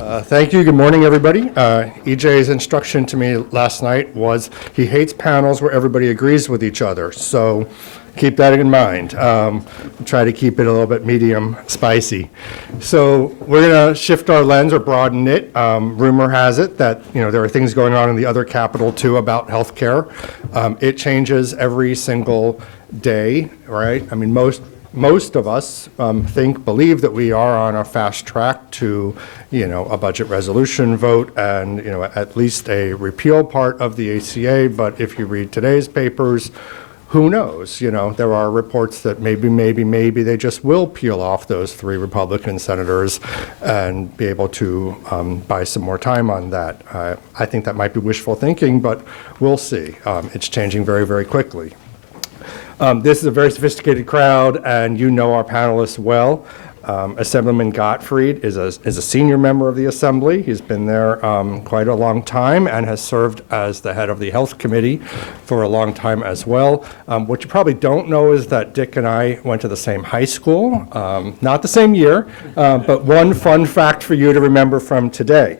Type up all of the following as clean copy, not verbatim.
Thank you. Good morning, everybody. EJ's instruction to me last night was he hates panels where everybody agrees with each other. So keep that in mind. Try to keep it a little bit medium spicy. So we're going to shift our lens or broaden it. Rumor has it that there are things going on in the other capital too about healthcare. It changes every single day, right? I mean, most of us believe that we are on a fast track to, a budget resolution vote and, at least a repeal part of the ACA. But if you read today's papers, who knows? There are reports that maybe they just will peel off those 3 Republican senators and be able to buy some more time on that. I think that might be wishful thinking, but we'll see. It's changing very, very quickly. This is a very sophisticated crowd, and our panelists well. Assemblyman Gottfried is a senior member of the Assembly. He's been there quite a long time and has served as the head of the Health Committee for a long time as well. What you probably don't know is that Dick and I went to the same high school, not the same year, but one fun fact for you to remember from today.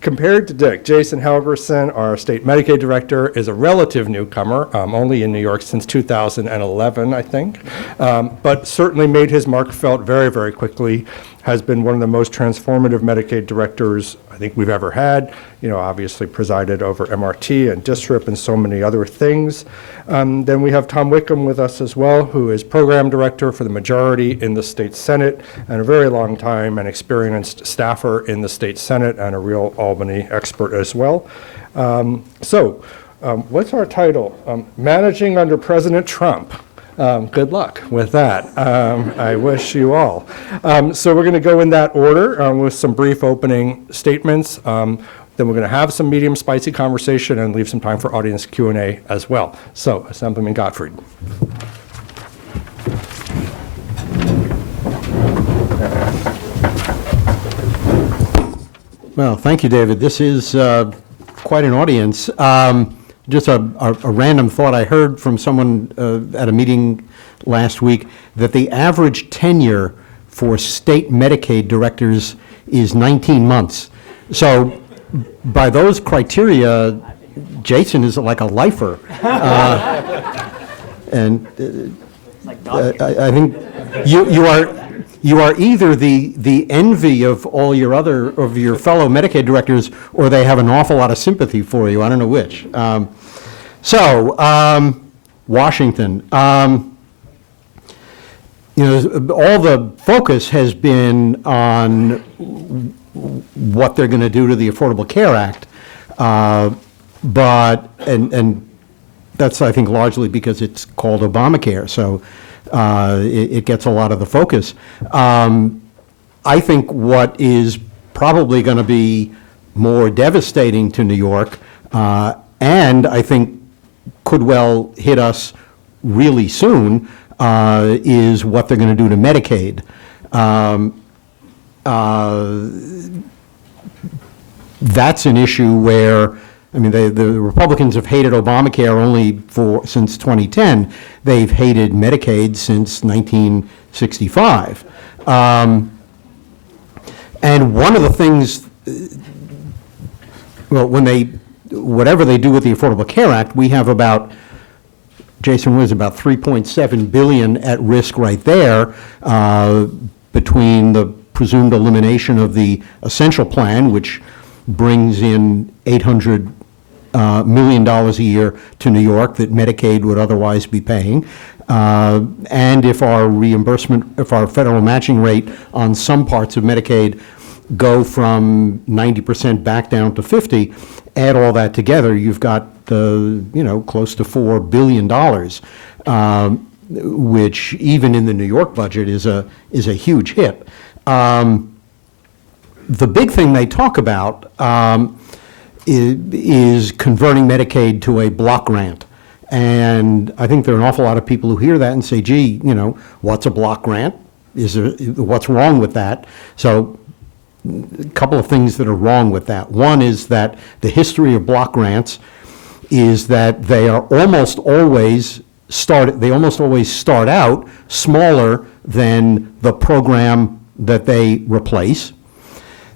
Compared to Dick, Jason Helgerson, our state Medicaid director, is a relative newcomer, only in New York since 2011, I think, but certainly made his mark felt very, very quickly, has been one of the most transformative Medicaid directors I think we've ever had, obviously presided over MRT and DSRIP and so many other things. Then we have Tom Wickham with us as well, who is program director for the majority in the state Senate and a very long time and experienced staffer in the state Senate and a real Albany expert as well. What's our title? Managing under President Trump. Good luck with that. I wish you all. So we're going to go in that order with some brief opening statements. Then we're going to have some medium spicy conversation and leave some time for audience Q&A as well. So, Assemblyman Gottfried. Well, thank you, David. This is quite an audience. Just a random thought. I heard from someone at a meeting last week that the average tenure for state Medicaid directors is 19 months. So by those criteria, Jason is like a lifer. And I think you are either the envy of all your fellow Medicaid directors, or they have an awful lot of sympathy for you. I don't know which. Washington. All the focus has been on what they're going to do to the Affordable Care Act, but that's, I think, largely because it's called Obamacare. So. It gets a lot of the focus. I think what is probably going to be more devastating to New York, and I think could well hit us really soon, is what they're going to do to Medicaid. That's an issue where, the Republicans have hated Obamacare only since 2010. They've hated Medicaid since 1965. And one of the things, whatever they do with the Affordable Care Act, we have about, Jason, was about $3.7 billion at risk right there, between the presumed elimination of the essential plan, which brings in $800 million a year to New York that Medicaid would otherwise be paying. And if our federal matching rate on some parts of Medicaid go from 90% back down to 50, add all that together, you've got close to $4 billion, which even in the New York budget is a huge hit. The big thing they talk about is converting Medicaid to a block grant. And I think there are an awful lot of people who hear that and say, gee, what's a block grant? What's wrong with that? So a couple of things that are wrong with that. One is that the history of block grants is that they are almost always start out smaller than the program that they replace.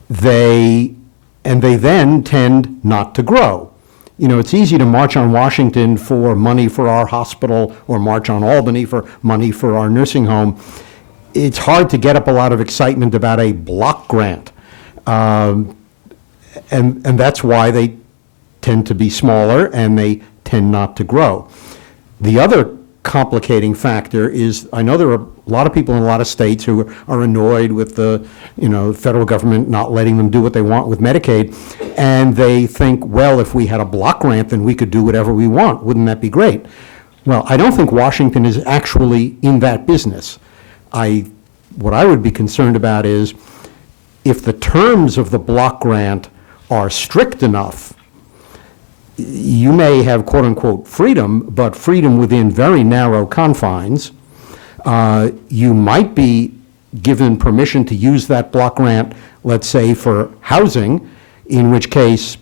they then tend not to grow. You know, it's easy to march on Washington for money for our hospital or march on Albany for money for our nursing home. It's hard to get up a lot of excitement about a block grant. And that's why they tend to be smaller and they tend not to grow. The other complicating factor is, I know there are a lot of people in a lot of states who are annoyed with the, federal government not letting them do what they want with Medicaid, and they think, well, if we had a block grant, then we could do whatever we want. Wouldn't that be great? Well, I don't think Washington is actually in that business. What I would be concerned about is if the terms of the block grant are strict enough, you may have quote-unquote freedom, but freedom within very narrow confines. You might be given permission to use that block grant, let's say, for housing, in which case,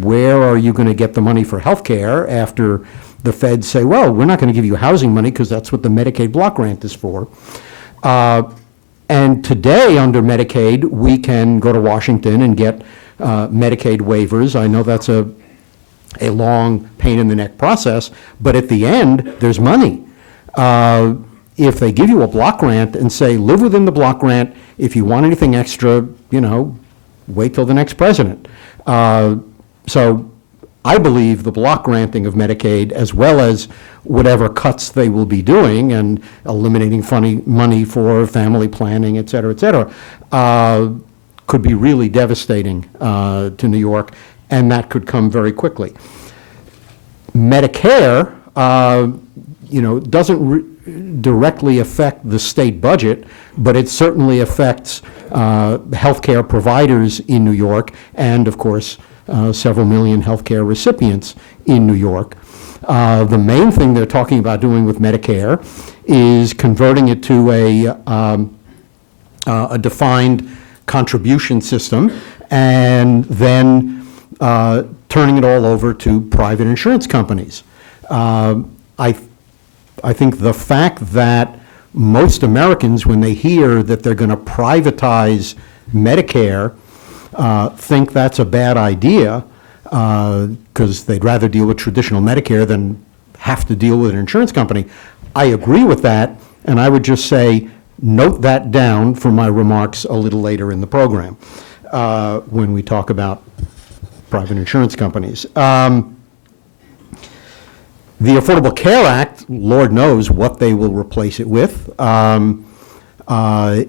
where are you going to get the money for health care after the feds say, well, we're not going to give you housing money because that's what the Medicaid block grant is for. And today, under Medicaid, we can go to Washington and get Medicaid waivers. I know that's a long pain-in-the-neck process, but at the end, there's money. If they give you a block grant and say, live within the block grant, if you want anything extra, wait till the next president. So I believe the block granting of Medicaid, as well as whatever cuts they will be doing and eliminating money for family planning, et cetera, could be really devastating to New York, and that could come very quickly. Medicare, doesn't directly affect the state budget, but it certainly affects healthcare providers in New York, and of course, several million healthcare recipients in New York. The main thing they're talking about doing with Medicare is converting it to a defined contribution system, and then turning it all over to private insurance companies. I think the fact that most Americans, when they hear that they're going to privatize Medicare, think that's a bad idea because they'd rather deal with traditional Medicare than have to deal with an insurance company. I agree with that, and I would just say, note that down for my remarks a little later in the program when we talk about private insurance companies. The Affordable Care Act, Lord knows what they will replace it with,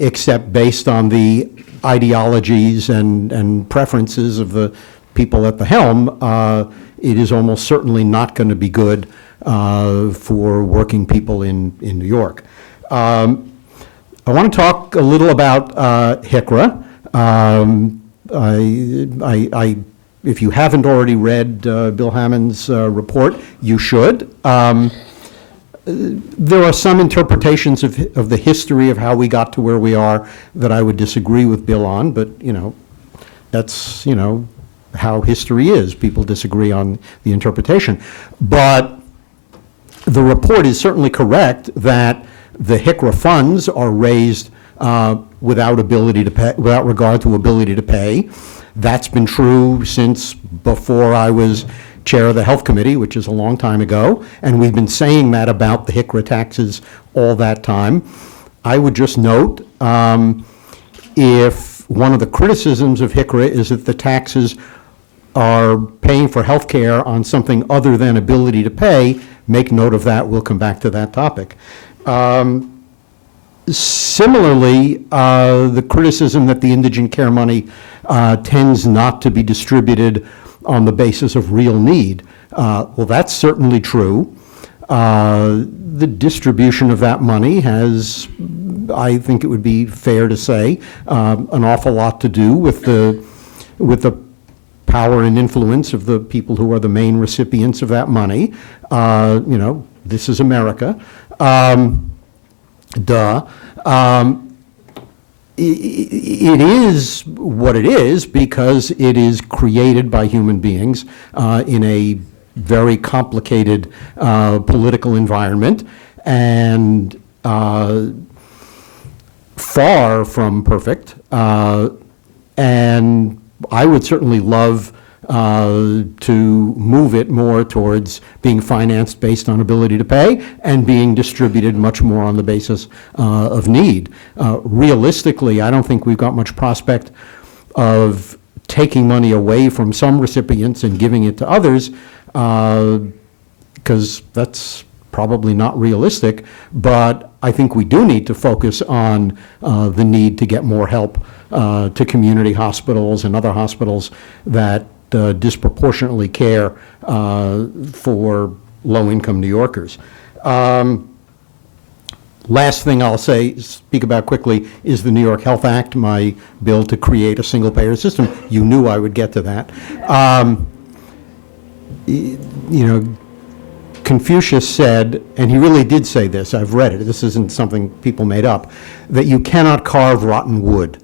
except based on the ideologies and preferences of the people at the helm. It is almost certainly not going to be good for working people in New York. I want to talk a little about HCRA. If you haven't already read Bill Hammond's report, you should. There are some interpretations of the history of how we got to where we are that I would disagree with Bill on, but, that's, how history is. People disagree on the interpretation. But the report is certainly correct that the HCRA funds are raised without regard to ability to pay. That's been true since before I was chair of the Health Committee, which is a long time ago, and we've been saying that about the HCRA taxes all that time. I would just note, if one of the criticisms of HCRA is that the taxes are paying for health care on something other than ability to pay, make note of that. We'll come back to that topic. Similarly, the criticism that the indigent care money tends not to be distributed on the basis of real need. Well, that's certainly true. The distribution of that money has, I think it would be fair to say, an awful lot to do with the power and influence of the people who are the main recipients of that money. This is America. It is what it is because it is created by human beings in a very complicated political environment and far from perfect. And I would certainly love to move it more towards being financed based on ability to pay and being distributed much more on the basis of need. Realistically, I don't think we've got much prospect of taking money away from some recipients and giving it to others, because that's probably not realistic. But I think we do need to focus on the need to get more help to community hospitals and other hospitals that disproportionately care for low-income New Yorkers. Last thing I'll speak about quickly, is the New York Health Act, my bill to create a single-payer system. You knew I would get to that. Confucius said, and he really did say this, I've read it, this isn't something people made up, that you cannot carve rotten wood.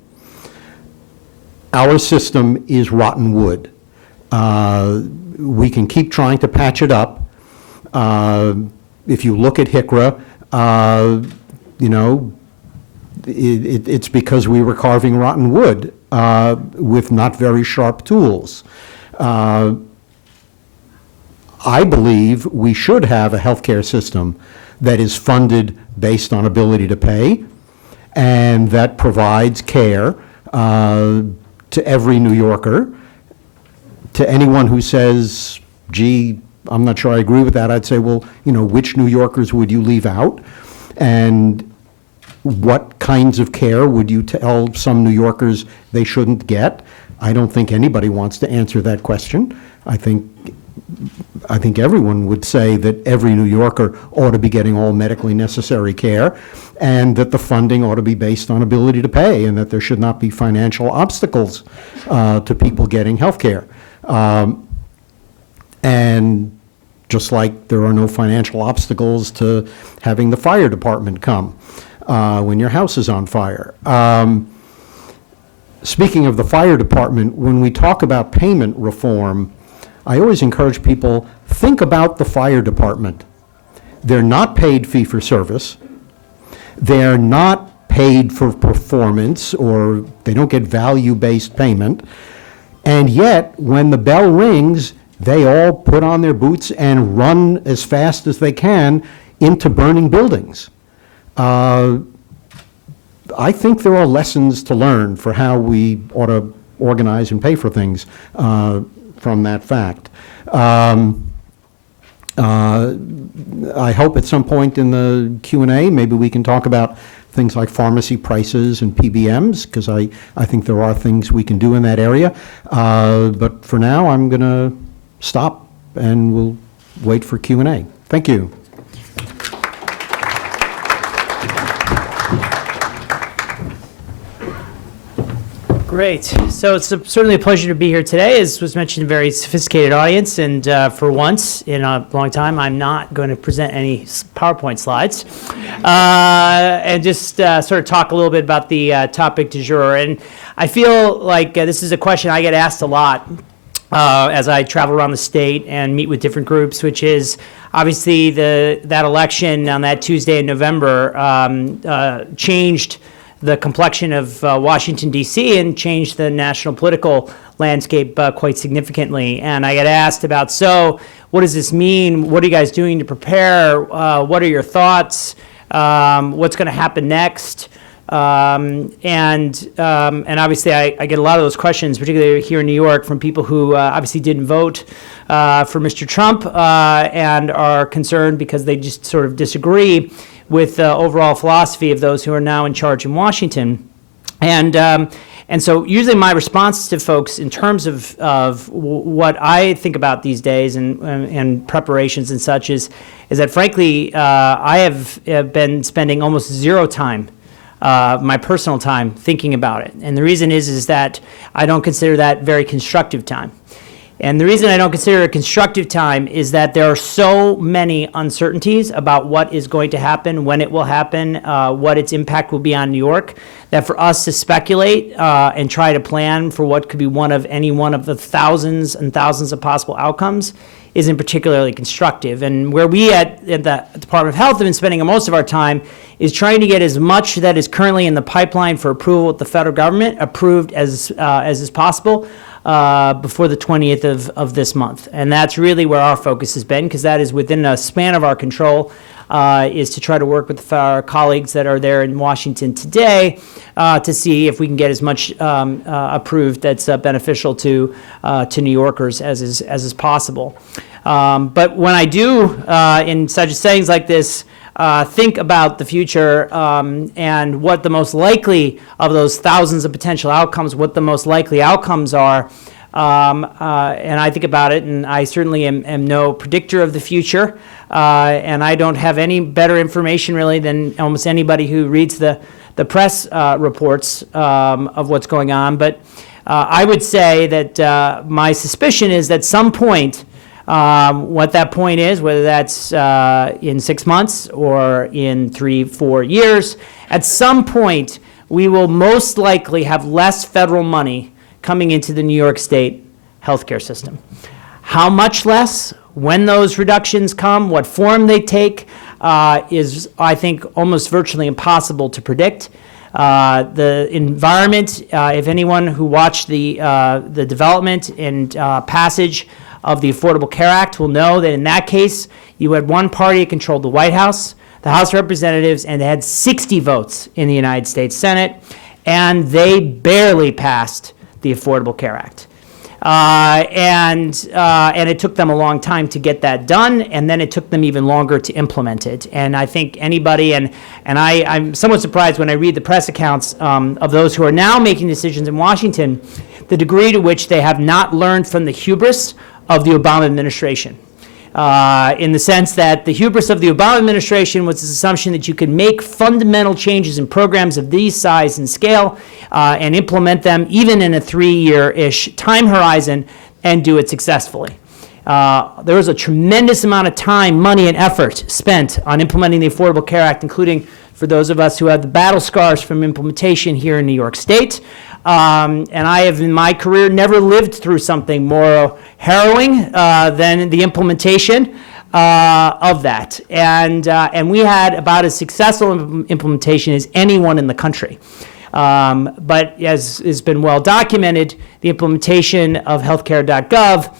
Our system is rotten wood. We can keep trying to patch it up. If you look at HICRA, it's because we were carving rotten wood with not very sharp tools. I believe we should have a healthcare system that is funded based on ability to pay and that provides care to every New Yorker. To anyone who says, gee, I'm not sure I agree with that, I'd say, well, which New Yorkers would you leave out? And what kinds of care would you tell some New Yorkers they shouldn't get? I don't think anybody wants to answer that question. I think everyone would say that every New Yorker ought to be getting all medically necessary care, and that the funding ought to be based on ability to pay, and that there should not be financial obstacles to people getting health care. And just like there are no financial obstacles to having the fire department come when your house is on fire. Speaking of the fire department, when we talk about payment reform, I always encourage people, think about the fire department. They're not paid fee-for-service. They're not paid for performance, or they don't get value-based payment. And yet, when the bell rings, they all put on their boots and run as fast as they can into burning buildings. I think there are lessons to learn for how we ought to organize and pay for things from that fact. I hope at some point in the Q&A, maybe we can talk about things like pharmacy prices and PBMs, because I think there are things we can do in that area. But for now, I'm going to stop and we'll wait for Q&A. Thank you. Great. So it's certainly a pleasure to be here today. As was mentioned, a very sophisticated audience, and for once in a long time, I'm not going to present any PowerPoint slides, and just sort of talk a little bit about the topic du jour. And I feel like this is a question I get asked a lot as I travel around the state and meet with different groups, which is obviously that election on that Tuesday in November changed the complexion of Washington, D.C., and changed the national political landscape quite significantly. And I get asked about, so what does this mean? What are you guys doing to prepare? What are your thoughts? What's going to happen next? And obviously I get a lot of those questions, particularly here in New York, from people who obviously didn't vote for Mr. Trump and are concerned because they just sort of disagree with the overall philosophy of those who are now in charge in Washington. And so usually my response to folks in terms of what I think about these days and preparations and such is that frankly, I have been spending almost zero time, my personal time, thinking about it. And the reason is that I don't consider that very constructive time. And the reason I don't consider it constructive time is that there are so many uncertainties about what is going to happen, when it will happen, what its impact will be on New York, that for us to speculate and try to plan for what could be any one of the thousands and thousands of possible outcomes isn't particularly constructive. And where we at the Department of Health have been spending most of our time is trying to get as much that is currently in the pipeline for approval with the federal government approved as is possible before the 20th of this month. And that's really where our focus has been, because that is within a span of our control, is to try to work with our colleagues that are there in Washington today to see if we can get as much approved that's beneficial to New Yorkers as is possible. But when I do, in such settings like this, think about the future and what the most likely of those thousands of potential outcomes, what the most likely outcomes are. And I think about it, and I certainly am no predictor of the future, and I don't have any better information really than almost anybody who reads the press reports of what's going on. But I would say that my suspicion is that at some point, what that point is, whether that's in 6 months or in 3-4 years, at some point we will most likely have less federal money coming into the New York State healthcare system. How much less, when those reductions come, what form they take, is, I think, almost virtually impossible to predict. The environment, if anyone who watched the development and passage of the Affordable Care Act will know that in that case, you had one party that controlled the White House, the House of Representatives, and they had 60 votes in the United States Senate, and they barely passed the Affordable Care Act. And it took them a long time to get that done, and then it took them even longer to implement it. And I think anybody, and I'm somewhat surprised when I read the press accounts of those who are now making decisions in Washington, the degree to which they have not learned from the hubris of the Obama administration. In the sense that the hubris of the Obama administration was this assumption that you could make fundamental changes in programs of these size and scale and implement them even in a 3-year-ish time horizon and do it successfully. There was a tremendous amount of time, money, and effort spent on implementing the Affordable Care Act, including for those of us who have the battle scars from implementation here in New York State. And I have, in my career, never lived through something more harrowing than the implementation of that. And we had about as successful implementation as anyone in the country. But as has been well documented, the implementation of healthcare.gov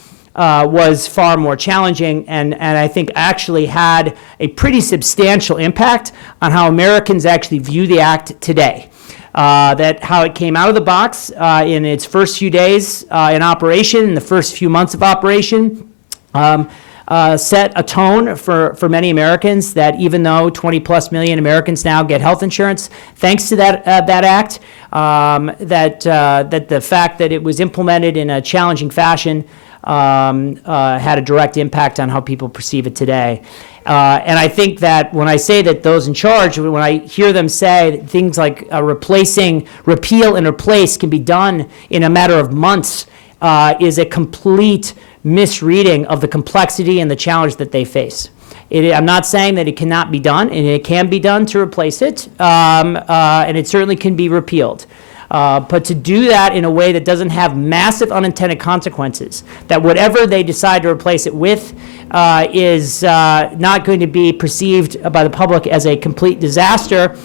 was far more challenging and I think actually had a pretty substantial impact on how Americans actually view the act today. That how it came out of the box in its first few days in operation, in the first few months of operation, set a tone for many Americans that even though 20+ million Americans now get health insurance, thanks to that act, that the fact that it was implemented in a challenging fashion had a direct impact on how people perceive it today. And I think that when I say that those in charge, when I hear them say things like repeal and replace can be done in a matter of months, is a complete misreading of the complexity and the challenge that they face. I'm not saying that it cannot be done, and it can be done to replace it, and it certainly can be repealed. But to do that in a way that doesn't have massive unintended consequences, that whatever they decide to replace it with is not going to be perceived by the public as a complete disaster,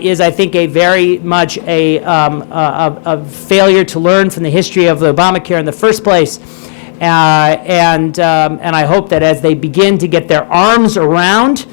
is, I think, a very much a failure to learn from the history of Obamacare in the first place. And I hope that as they begin to get their arms around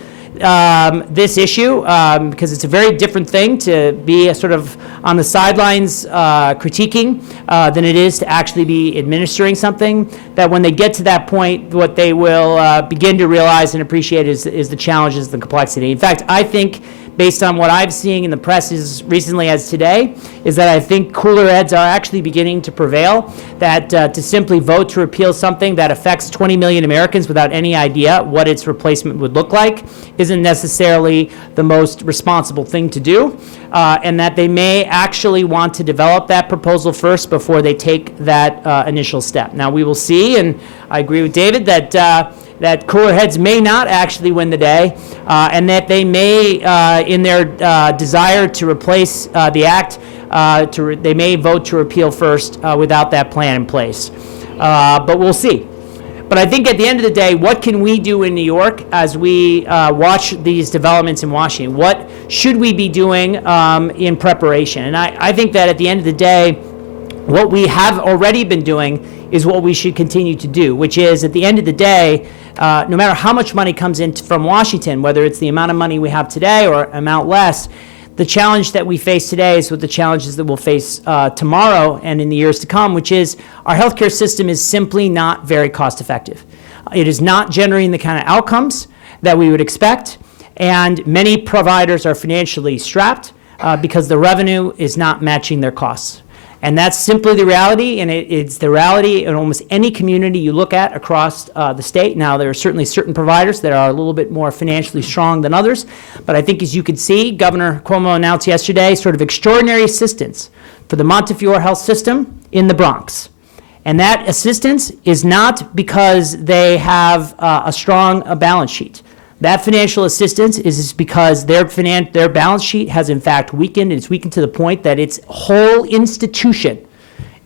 this issue, because it's a very different thing to be sort of on the sidelines critiquing than it is to actually be administering something, that when they get to that point, what they will begin to realize and appreciate is the challenges, the complexity. In fact, I think, based on what I've seen in the press as recently as today, is that I think cooler heads are actually beginning to prevail, that to simply vote to repeal something that affects 20 million Americans without any idea what its replacement would look like isn't necessarily the most responsible thing to do, and that they may actually want to develop that proposal first before they take that initial step. Now, we will see, and I agree with David that cooler heads may not actually win the day, and that they may, in their desire to replace the act, they may vote to repeal first without that plan in place. But we'll see. But I think at the end of the day, what can we do in New York as we watch these developments in Washington? What should we be doing in preparation? And I think that at the end of the day, what we have already been doing is what we should continue to do, which is at the end of the day, no matter how much money comes in from Washington, whether it's the amount of money we have today or amount less, the challenge that we face today is with the challenges that we'll face tomorrow and in the years to come, which is our healthcare system is simply not very cost effective. It is not generating the kind of outcomes that we would expect, and many providers are financially strapped because the revenue is not matching their costs. And that's simply the reality, and it's the reality in almost any community you look at across the state. Now, there are certainly certain providers that are a little bit more financially strong than others, but I think as you could see, Governor Cuomo announced yesterday sort of extraordinary assistance for the Montefiore Health System in the Bronx. And that assistance is not because they have a strong balance sheet. That financial assistance is because their balance sheet has in fact weakened. It's weakened to the point that its whole institution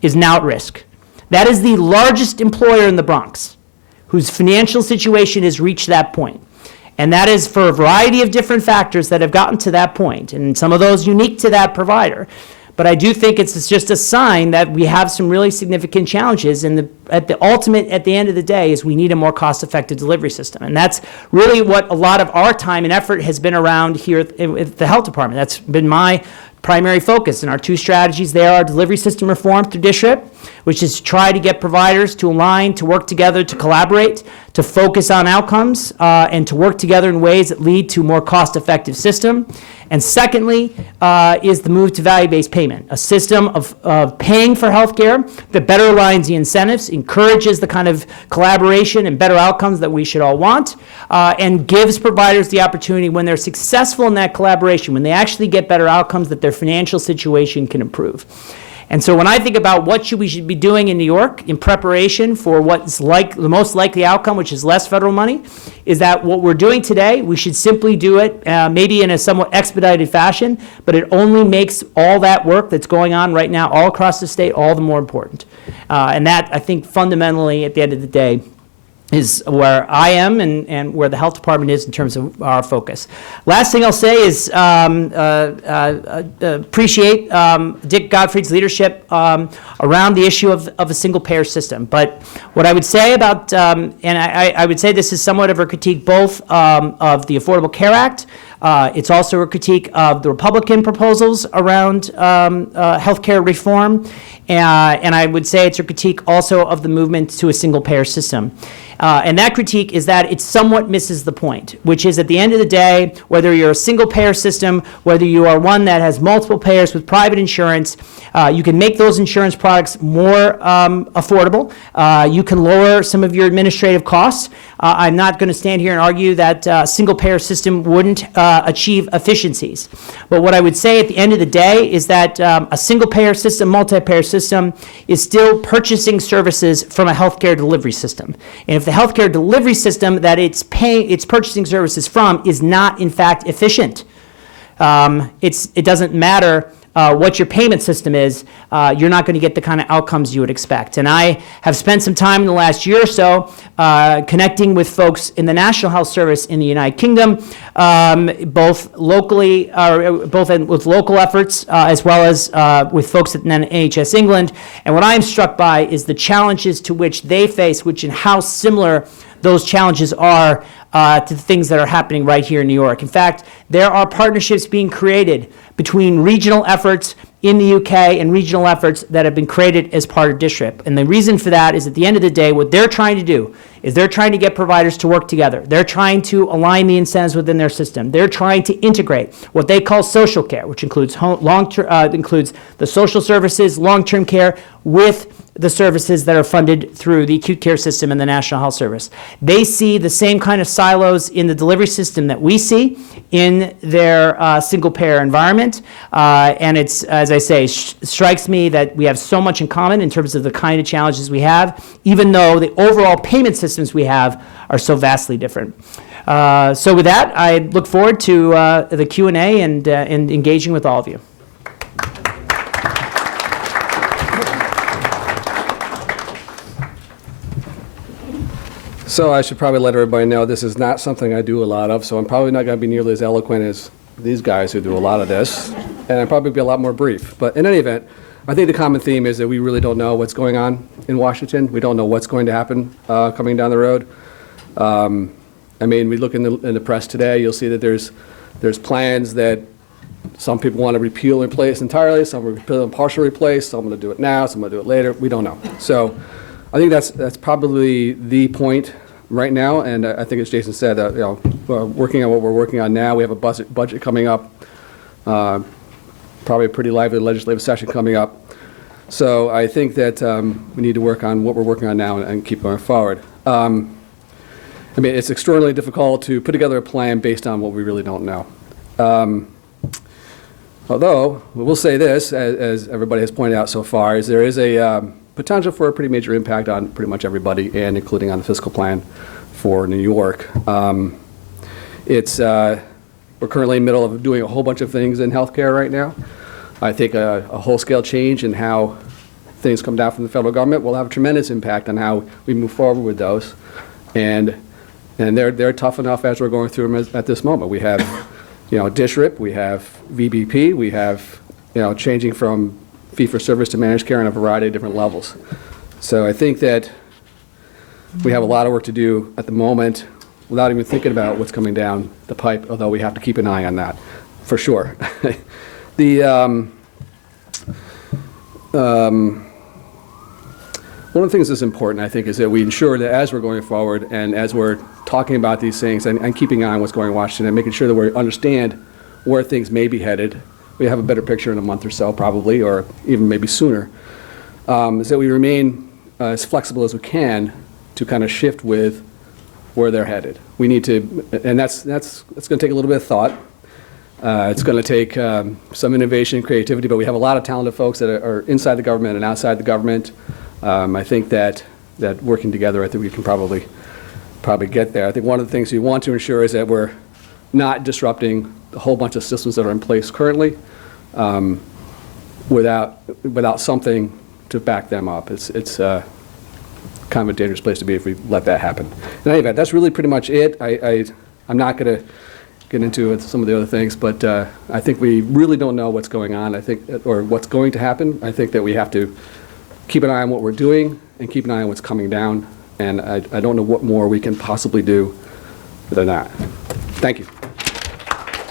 is now at risk. That is the largest employer in the Bronx, whose financial situation has reached that point. And that is for a variety of different factors that have gotten to that point, and some of those unique to that provider. But I do think it's just a sign that we have some really significant challenges, and at the end of the day, is we need a more cost-effective delivery system. And that's really what a lot of our time and effort has been around here at the health department. That's been my primary focus, and our two strategies there are delivery system reform through DSHRIP, which is to try to get providers to align, to work together, to collaborate, to focus on outcomes, and to work together in ways that lead to a more cost-effective system. And secondly, is the move to value-based payment, a system of paying for healthcare that better aligns the incentives, encourages the kind of collaboration and better outcomes that we should all want, and gives providers the opportunity, when they're successful in that collaboration, when they actually get better outcomes, that their financial situation can improve. And so when I think about what we should be doing in New York in preparation for what's like the most likely outcome, which is less federal money, is that what we're doing today, we should simply do it maybe in a somewhat expedited fashion, but it only makes all that work that's going on right now all across the state all the more important. And that, I think, fundamentally, at the end of the day, is where I am and where the health department is in terms of our focus. Last thing I'll say is appreciate Dick Gottfried's leadership around the issue of a single payer system. But what I would say about, and I would say this is somewhat of a critique both of the Affordable Care Act. It's also a critique of the Republican proposals around healthcare reform. And I would say it's a critique also of the movement to a single payer system. And that critique is that it somewhat misses the point, which is at the end of the day, whether you're a single payer system, whether you are one that has multiple payers with private insurance, you can make those insurance products more affordable. You can lower some of your administrative costs. I'm not going to stand here and argue that a single payer system wouldn't achieve efficiencies. But what I would say at the end of the day is that a single payer system, multi-payer system, is still purchasing services from a healthcare delivery system. And if the healthcare delivery system that it's purchasing services from is not in fact efficient, it doesn't matter what your payment system is, you're not going to get the kind of outcomes you would expect. And I have spent some time in the last year or so connecting with folks in the National Health Service in the United Kingdom, both locally, both with local efforts as well as with folks at NHS England. And what I'm struck by is the challenges to which they face, and how similar those challenges are to the things that are happening right here in New York. In fact, there are partnerships being created between regional efforts in the UK and regional efforts that have been created as part of DSHRIP. And the reason for that is at the end of the day, what they're trying to do is they're trying to get providers to work together. They're trying to align the incentives within their system. They're trying to integrate what they call social care, which includes includes the social services, long-term care, with the services that are funded through the acute care system and the National Health Service. They see the same kind of silos in the delivery system that we see in their single-payer environment. And it's, as I say, strikes me that we have so much in common in terms of the kind of challenges we have, even though the overall payment systems we have are so vastly different. So with that, I look forward to the Q&A and engaging with all of you. So I should probably let everybody know this is not something I do a lot of, so I'm probably not going to be nearly as eloquent as these guys who do a lot of this, and I'll probably be a lot more brief. But in any event, I think the common theme is that we really don't know what's going on in Washington. We don't know what's going to happen coming down the road. I mean, we look in the press today, you'll see that there's plans that some people want to repeal and replace entirely, some will repeal and partially replace, some will do it now, some will do it later. We don't know. So I think that's probably the point right now, and I think as Jason said, we're working on what we're working on now. We have a budget coming up, probably a pretty lively legislative session coming up. So I think that we need to work on what we're working on now and keep going forward. I mean, it's extraordinarily difficult to put together a plan based on what we really don't know. Although, we will say this, as everybody has pointed out so far, is there is a potential for a pretty major impact on pretty much everybody, and including on the fiscal plan for New York. We're currently in the middle of doing a whole bunch of things in healthcare right now. I think a whole-scale change in how things come down from the federal government will have a tremendous impact on how we move forward with those. And they're tough enough as we're going through them at this moment. We have, DSRIP, we have VBP, we have, changing from fee-for-service to managed care on a variety of different levels. So I think that we have a lot of work to do at the moment without even thinking about what's coming down the pipe, although we have to keep an eye on that, for sure. One of the things that's important, I think, is that we ensure that as we're going forward and as we're talking about these things and keeping an eye on what's going on in Washington and making sure that we understand where things may be headed, we have a better picture in a month or so probably, or even maybe sooner, is that we remain as flexible as we can to kind of shift with where they're headed. We need to, and that's going to take a little bit of thought. It's going to take some innovation and creativity, but we have a lot of talented folks that are inside the government and outside the government. I think that working together, I think we can probably get there. I think one of the things we want to ensure is that we're not disrupting a whole bunch of systems that are in place currently without something to back them up. It's kind of a dangerous place to be if we let that happen. In any event, that's really pretty much it. I'm not going to get into some of the other things, but I think we really don't know what's going on, or what's going to happen. I think that we have to keep an eye on what we're doing and keep an eye on what's coming down, and I don't know what more we can possibly do than that. Thank you.